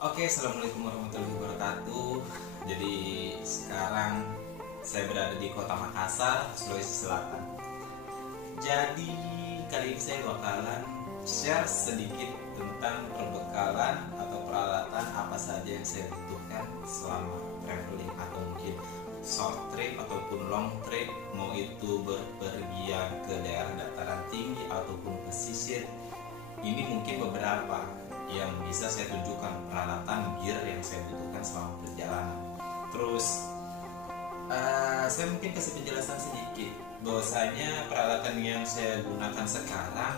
Oke, assalamualaikum warahmatullahi wabarakatuh. Jadi sekarang saya berada di Kota Makassar, Sulawesi Selatan. Jadi kali ini saya bakalan share sedikit tentang perbekalan atau peralatan apa saja yang saya butuhkan selama traveling atau mungkin short trip ataupun long trip, mau itu berpergian ke daerah dataran tinggi ataupun pesisir. Ini mungkin beberapa yang bisa saya tunjukkan peralatan gear yang saya butuhkan selama perjalanan. Terus saya mungkin kasih penjelasan sedikit bahwasanya peralatan yang saya gunakan sekarang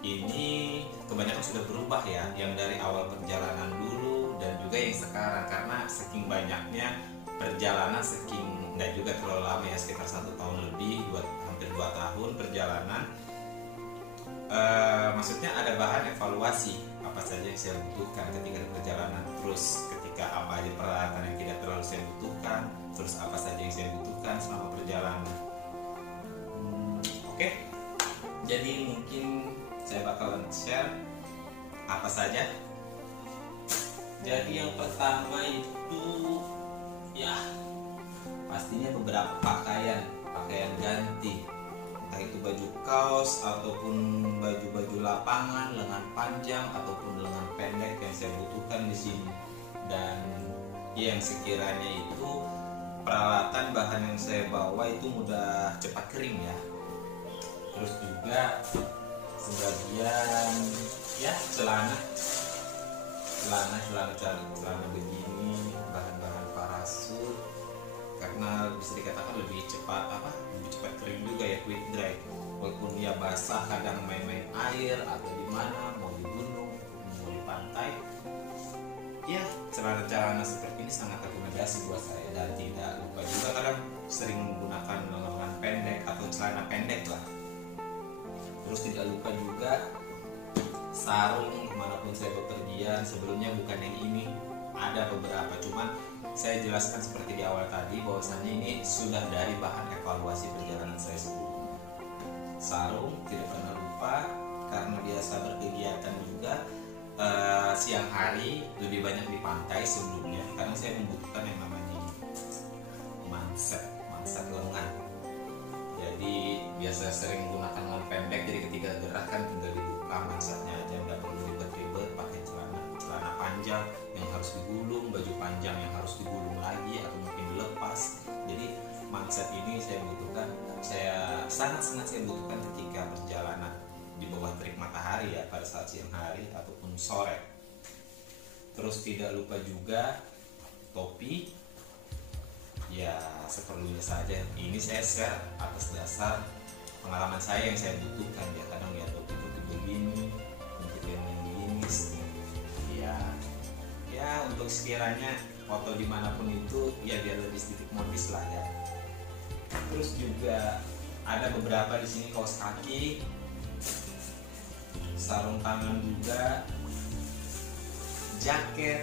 ini kebanyakan sudah berubah ya, yang dari awal perjalanan dulu dan juga yang sekarang, karena saking banyaknya perjalanan, saking nggak juga terlalu lama ya, sekitar 1 tahun lebih, hampir 2 tahun perjalanan. Maksudnya ada bahan evaluasi apa saja yang saya butuhkan ketika perjalanan, terus ketika apa aja peralatan yang tidak terlalu saya butuhkan, terus apa saja yang saya butuhkan selama perjalanan. Oke, jadi mungkin saya bakalan share apa saja. Jadi yang pertama itu ya pastinya beberapa pakaian ganti, entah itu baju kaos ataupun baju lapangan lengan panjang ataupun lengan pendek yang saya butuhkan di sini. Dan yang sekiranya itu peralatan bahan yang saya bawa itu mudah cepat kering ya. Terus juga sebagian ya celana begini, bahan-bahan parasut, karena bisa dikatakan lebih cepat kering juga ya, quick dry. Walaupun dia basah kadang main-main air atau di mana, mau di gunung mau di pantai ya, celana seperti ini sangat rekomendasi buat saya. Dan tidak lupa juga kadang sering menggunakan lengan pendek atau celana pendek lah. Terus tidak lupa juga sarung kemanapun saya bepergian. Sebelumnya bukan yang ini, ada beberapa, cuman saya jelaskan seperti di awal tadi bahwasannya ini sudah dari bahan evaluasi perjalanan saya sebelumnya. Sarung tidak pernah lupa, karena biasa berkegiatan juga siang hari, lebih banyak di pantai sebelumnya, karena saya membutuhkan yang namanya manset lengan. Jadi biasa sering menggunakan lengan pendek, jadi ketika gerah kan tinggal dibuka mansetnya aja, nggak perlu ribet-ribet pakai celana panjang yang harus digulung, baju panjang yang harus digulung lagi atau mungkin dilepas. Jadi manset ini saya sangat saya butuhkan ketika perjalanan di bawah terik matahari ya, pada saat siang hari ataupun sore. Terus tidak lupa juga topi ya, seperlunya saja. Ini saya share atas dasar pengalaman saya yang saya butuhkan ya. Kadang ya topi begini, untuk yang begini ya untuk sekiranya foto dimanapun itu ya biar lebih sedikit modis lah ya. Terus juga ada beberapa di sini kaos kaki, sarung tangan juga, jaket.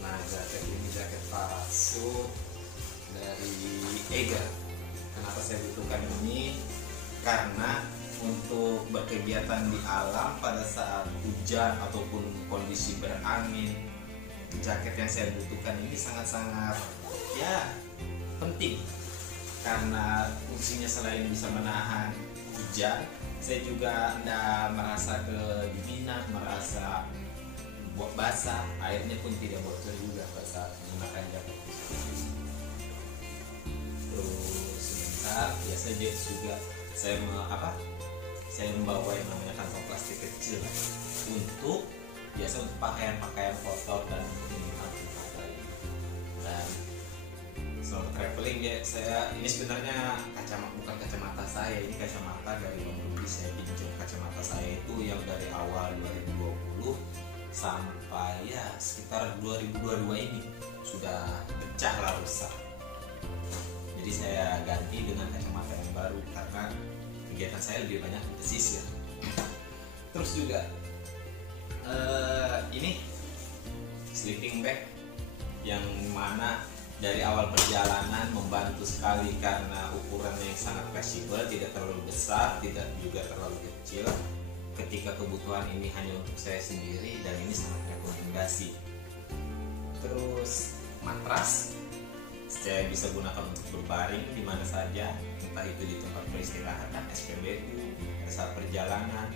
Nah, jaket ini jaket parasut dari Eiger. Kenapa saya butuhkan ini? Karena untuk berkegiatan di alam pada saat hujan ataupun kondisi berangin, jaket yang saya butuhkan ini sangat-sangat ya penting, karena fungsinya selain bisa menahan hujan, saya juga tidak merasa kedinginan, merasa basah, airnya pun tidak bocor juga pada saat menggunakan jaket. Terus sebentar, biasa juga saya membawa yang namanya kantong plastik kecil untuk pakaian kotor dan minimal dipakai. Dan selama traveling ya, ini sebenarnya bukan kacamata saya, ini kacamata dari Om Rudy. Saya pinjam kacamata saya itu yang dari awal 2020 sampai ya sekitar 2022 ini sudah pecah lah, rusak. Jadi saya ganti dengan kacamata yang baru karena kegiatan saya lebih banyak di pesisir. Terus juga ini sleeping bag yang mana dari awal perjalanan membantu sekali karena ukurannya yang sangat fleksibel, tidak terlalu besar, tidak juga terlalu kecil. Ketika kebutuhan ini hanya untuk saya sendiri, dan ini sangat rekomendasi. Terus matras saya bisa gunakan untuk berbaring di mana saja, entah itu di tempat peristirahatan, SPBU, saat perjalanan,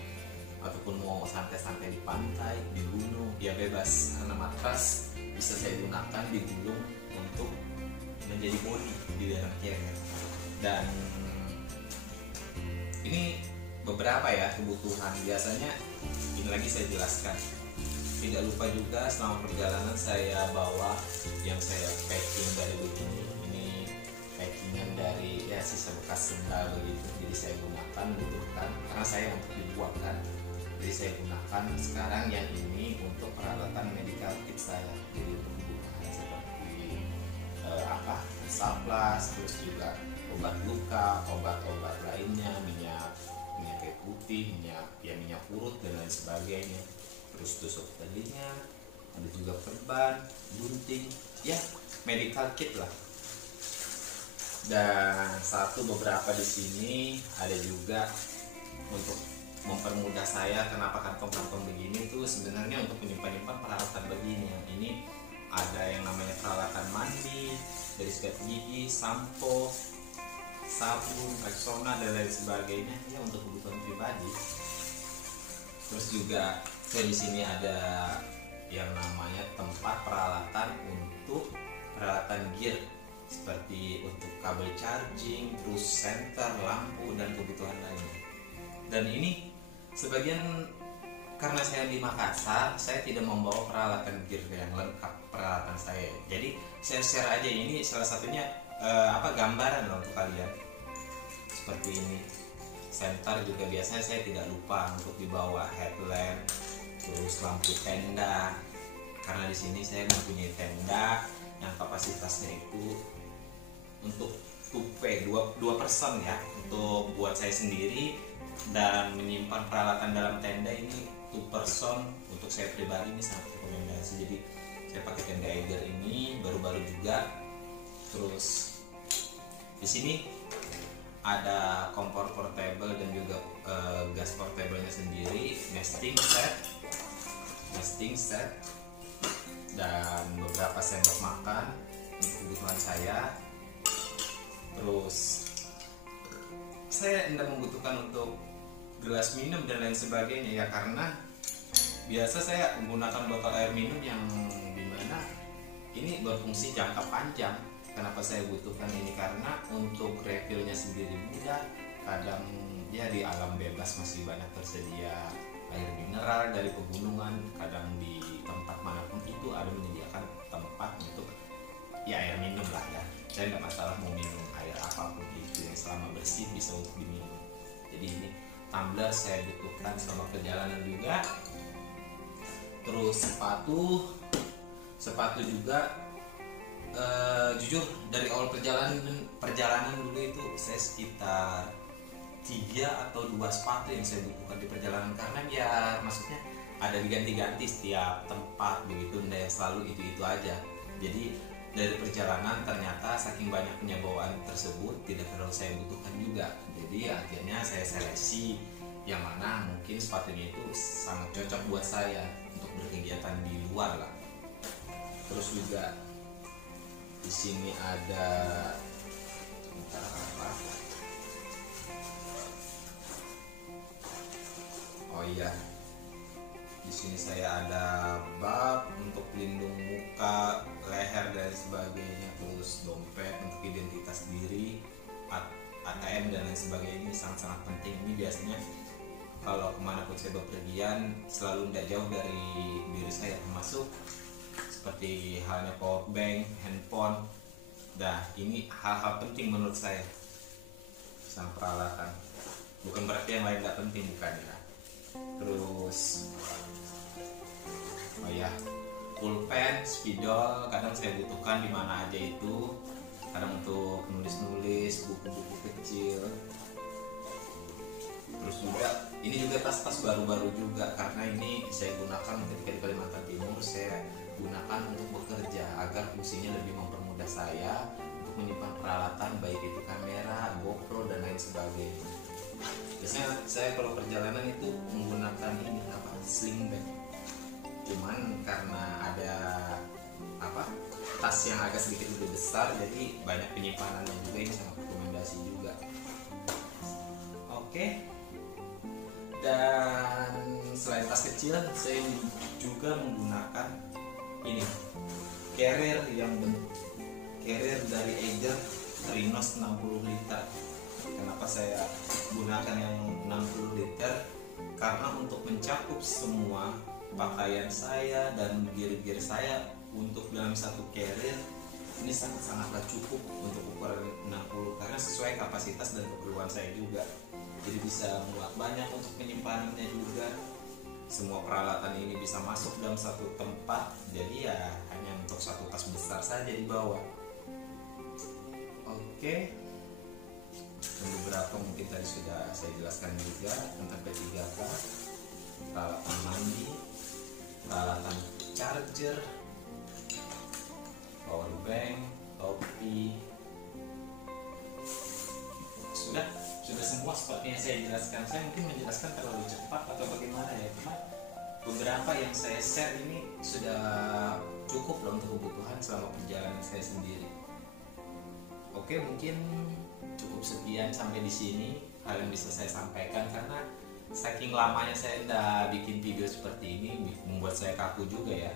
ataupun mau santai-santai di pantai, di gunung, ya bebas. Karena matras bisa saya gunakan di gulung untuk menjadi bodi di dalam carrier. Dan ini beberapa ya kebutuhan. Biasanya ini lagi saya jelaskan. Tidak lupa juga selama perjalanan saya bawa yang saya packing dari begini. Ini packingan dari ya sisa bekas sendal begitu. Jadi saya gunakan, butuhkan karena saya untuk dibuang kan. Jadi saya gunakan sekarang yang ini untuk peralatan medical kit saya. Jadi untuk kebutuhan seperti saplas, terus juga obat luka, obat-obat lainnya, minyak kayu putih, minyak urut dan lain sebagainya. Terus tusuk telinga, ada juga perban, gunting, ya medical kit lah. Dan beberapa di sini ada juga untuk mempermudah saya. Kenapa kantong-kantong begini tuh sebenarnya untuk menyimpan peralatan begini. Yang ini ada yang namanya peralatan mandi, dari sikat gigi, sampo, sabun, Rexona dan lain sebagainya, ya untuk kebutuhan pribadi. Terus juga di sini ada yang namanya tempat peralatan untuk peralatan gear seperti untuk kabel charging, terus senter, lampu dan kebutuhan lainnya. Dan ini sebagian karena saya di Makassar, saya tidak membawa peralatan gear yang lengkap peralatan saya. Jadi saya share aja ini salah satunya gambaran loh untuk kalian. Seperti ini. Senter juga biasanya saya tidak lupa untuk dibawa headlamp, terus lampu tenda. Karena di sini saya mempunyai tenda yang kapasitasnya itu untuk 2 person ya, untuk buat saya sendiri, dan menyimpan peralatan dalam tenda ini 2 person untuk saya pribadi ini sangat rekomendasi. Jadi saya pakai tenda Eiger ini baru-baru juga. Terus di sini ada kompor portable dan juga gas portable-nya sendiri, nesting set dan beberapa sendok makan untuk kebutuhan saya. Terus saya tidak membutuhkan untuk gelas minum dan lain sebagainya ya, karena biasa saya menggunakan botol air minum yang dimana ini berfungsi jangka panjang. Kenapa saya butuhkan ini? Karena untuk refillnya sendiri mudah. Kadang ya di alam bebas masih banyak tersedia air mineral dari pegunungan. Kadang di tempat manapun itu ada menyediakan tempat untuk ya air minum lah ya. Saya nggak masalah mau minum air apapun itu yang selama bersih bisa untuk diminum. Jadi ini tumbler saya butuhkan selama perjalanan juga. Terus sepatu juga. Jujur dari awal perjalanan dulu itu saya sekitar 3 atau 2 sepatu yang saya butuhkan di perjalanan, karena biar maksudnya ada diganti-ganti setiap tempat begitu, nggak yang selalu itu aja. Jadi dari perjalanan ternyata saking banyaknya bawaan tersebut tidak terlalu saya butuhkan juga. Jadi akhirnya saya seleksi yang mana mungkin sepatunya itu sangat cocok buat saya untuk berkegiatan di luar lah. Terus juga di sini ada di sini saya ada bab untuk pelindung muka, leher dan sebagainya, terus dompet untuk identitas diri, ATM dan lain sebagainya. Ini sangat-sangat penting. Ini biasanya kalau kemanapun saya bepergian selalu tidak jauh dari diri saya, termasuk seperti halnya power bank, handphone. Nah, ini hal-hal penting menurut saya sama peralatan. Bukan berarti yang lain tidak penting, bukan ya. Terus pulpen, spidol kadang saya butuhkan di mana aja itu. Kadang untuk nulis-nulis, buku-buku kecil. Terus juga ini juga tas-tas baru-baru juga, karena ini saya gunakan ketika di Kalimantan Timur. Saya gunakan untuk bekerja agar fungsinya lebih mempermudah saya untuk menyimpan peralatan, baik itu kamera, GoPro dan lain sebagainya. Biasanya saya kalau perjalanan itu menggunakan ini sling bag. Cuman karena tas yang agak sedikit lebih besar, jadi banyak penyimpanannya juga. Ini sangat rekomendasi juga. Oke. Dan selain tas kecil, saya juga menggunakan ini carrier carrier dari Eiger Trinos 60 liter. Kenapa saya gunakan yang 60 liter? Karena untuk mencakup semua pakaian saya dan gear-gear saya untuk dalam satu carrier ini sangat-sangatlah cukup untuk ukuran 60, karena sesuai kapasitas dan keperluan saya juga. Jadi bisa muat banyak untuk penyimpanannya juga. Semua peralatan ini bisa masuk dalam satu tempat, jadi ya hanya untuk satu tas besar saja di bawah. Oke. Dan beberapa mungkin tadi sudah saya jelaskan juga tentang P3K, peralatan mandi, peralatan charger, power bank, topi. Sudah semua seperti yang saya jelaskan. Saya mungkin menjelaskan terlalu cepat atau bagaimana ya, cuma beberapa yang saya share ini sudah cukup loh untuk kebutuhan selama perjalanan saya sendiri. Oke, mungkin cukup sekian sampai di sini hal yang bisa saya sampaikan, karena saking lamanya saya udah bikin video seperti ini membuat saya kaku juga ya.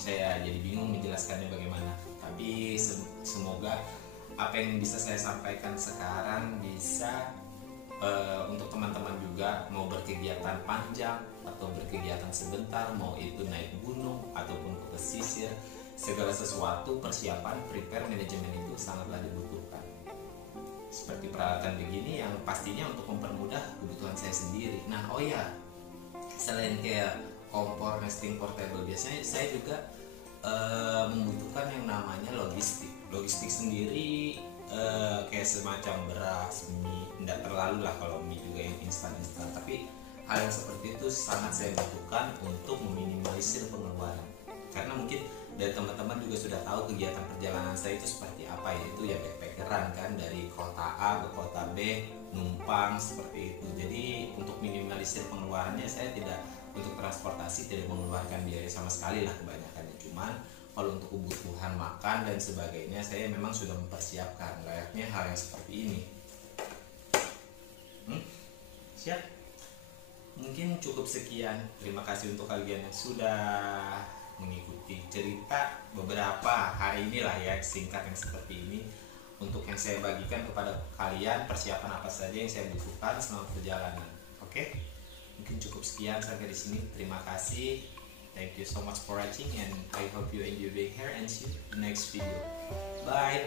Saya jadi bingung menjelaskannya bagaimana. Tapi semoga apa yang bisa saya sampaikan sekarang bisa untuk teman-teman juga mau berkegiatan panjang atau berkegiatan sebentar, mau itu naik gunung ataupun ke pesisir, segala sesuatu persiapan prepare manajemen itu sangatlah dibutuhkan. Seperti peralatan begini yang pastinya untuk mempermudah kebutuhan saya sendiri. Nah, oh ya, selain kayak kompor nesting portable, biasanya saya juga membutuhkan yang namanya logistik sendiri, kayak semacam beras, mie, tidak terlalu lah kalau mie juga yang instan, tapi hal yang seperti itu sangat saya butuhkan untuk meminimalisir pengeluaran. Karena mungkin dari teman-teman juga sudah tahu kegiatan perjalanan saya itu seperti apa, yaitu ya backpackeran kan, dari kota A ke kota B, numpang seperti itu. Jadi untuk minimalisir pengeluarannya, saya tidak, untuk transportasi tidak mengeluarkan biaya sama sekali lah kebanyakannya. Cuman kalau untuk kebutuhan makan dan sebagainya, saya memang sudah mempersiapkan layaknya hal yang seperti ini. Siap? Mungkin cukup sekian. Terima kasih untuk kalian yang sudah mengikuti cerita beberapa hari ini lah ya, singkat yang seperti ini, untuk yang saya bagikan kepada kalian persiapan apa saja yang saya butuhkan selama perjalanan. Oke? Mungkin cukup sekian sampai di sini. Terima kasih. Thank you so much for watching, and I hope you enjoy being here, and see you in the next video. Bye.